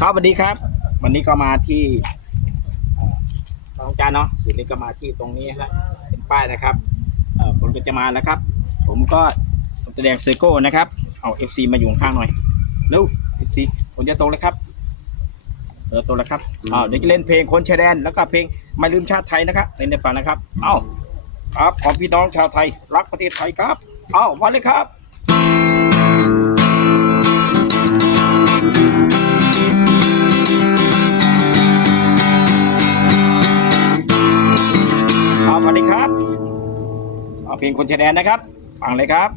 ครับสวัสดีครับ วันนี้ก็มาที่เอ่อน้องจานเนาะสุดนี้ก็มาที่ตรงนี้ฮะเป็นป้ายนะครับเอ่อคนก็จะมานะครับ ผมก็ผมแสดงเซโก้นะครับเอาเอฟซีมาอยู่ข้างๆหน่อยเร็วเอฟซีคนจะโตแล้วครับเออโตแล้วครับอ้าวเดี๋ยวจะเล่นเพลงคนชายแดนแล้วก็เพลงไม่ลืมชาติไทยนะครับเล่นในฟังนะครับ เอ้าครับของพี่น้องชาวไทยรักประเทศไทยครับ เอ้ามาเลยครับ วัสดีครับ เอาเพลงคนชายแดนนะครับ ฟังเลยครับ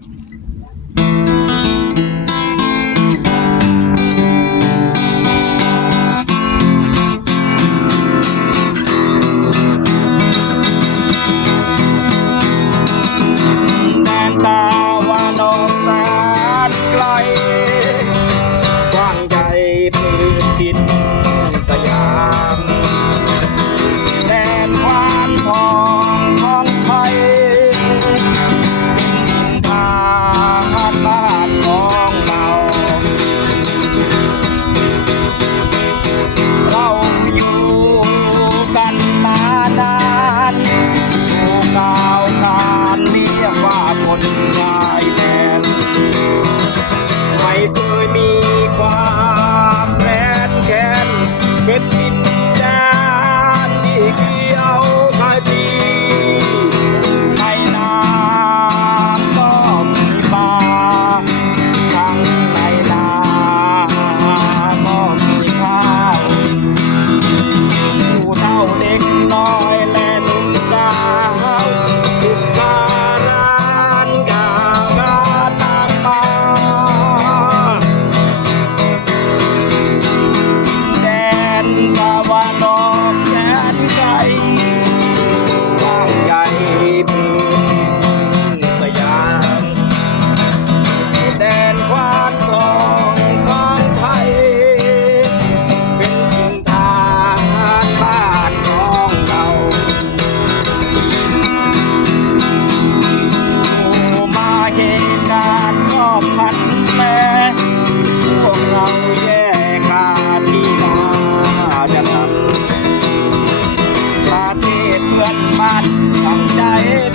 สังใจ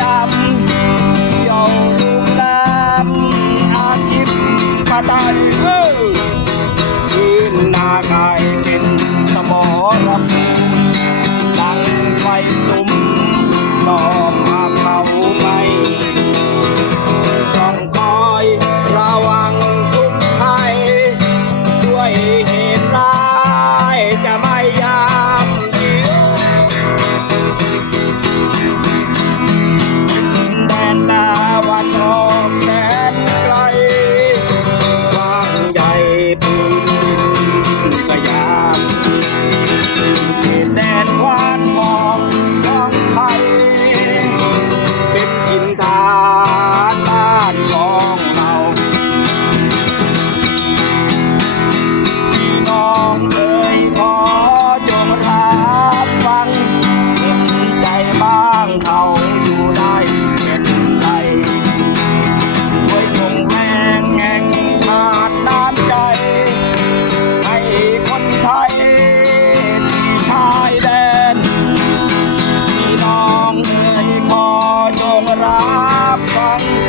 ดำเที่ยวลุมน้ำอาทิตย์มาตา wrong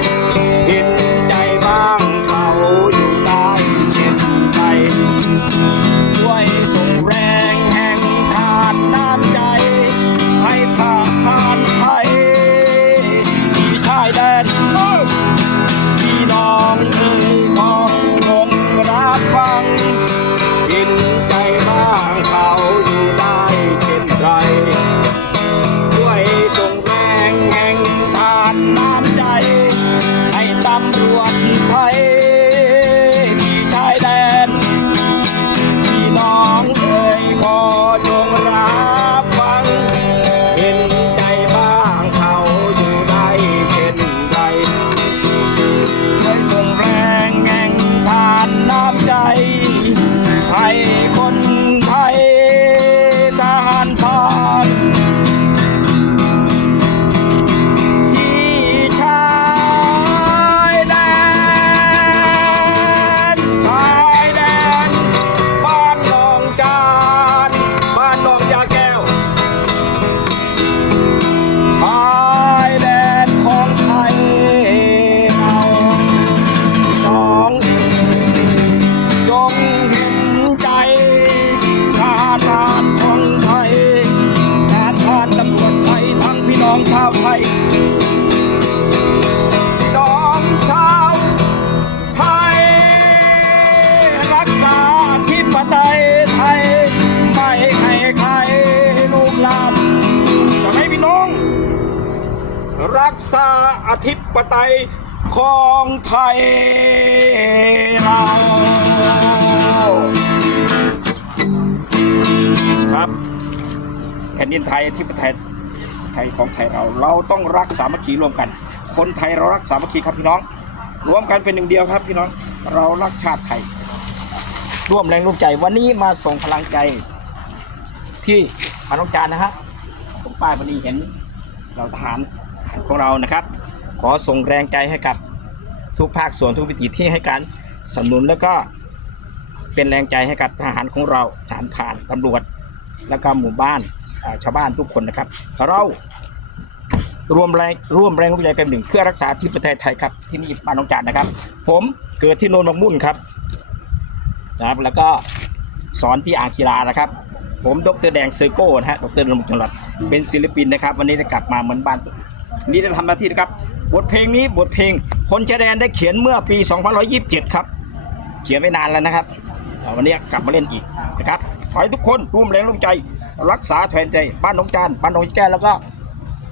รักษาอธิปไตยของไทยเราครับแผ่นดินไทยที่ประเทศไทยของไทยเรา เราต้องรักสามัคคีร่วมกัน คนไทยเรารักสามัคคีครับพี่น้อง รวมกันเป็นหนึ่งเดียวครับพี่น้อง เรารักชาติไทย ร่วมแรงร่วมใจวันนี้มาส่งพลังใจ ที่พานองจานนะฮะผมป้ายวันนี้เห็นเราทหาร ของเรานะครับ ขอส่งแรงใจให้กับทุกภาคส่วนทุกวิถีที่ให้การสนับสนุนแล้วก็เป็นแรงใจให้กับทหารของเราทหารผ่านตำรวจ แล้วก็หมู่บ้านาชาวบ้านทุกคนนะครับ เรารวมแรงร่วมแรงร่วมใจกันหนึ่งเพื่อรักษาที่ประเทศไทยครับที่นี่บ้านน้องจานนะครับ ผมเกิดที่โนนบางมุ่นครับนะครับแล้วก็สอนที่อ่างกีฬานะครับ ผมดรแดงเซอร์โก้นะฮะดรดำรงจงรัตน์เป็นศิลปินนะครับ วันนี้ได้กลับมาเหมือนบ้าน นี่ได้ทำหน้าที่นะครับ บทเพลงนี้บทเพลงคนชายแดนได้เขียนเมื่อปี 2527 ครับ เขียนไว้นานแล้วนะครับ วันนี้กลับมาเล่นอีกนะครับ ขอให้ทุกคนร่วมแรงร่วมใจ รักษาแทนใจบ้านหนองจานบ้านหนองแก้แล้วก็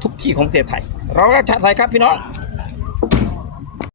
ทุกที่ของประเทศไทย เรารักชาติไทยครับพี่น้อง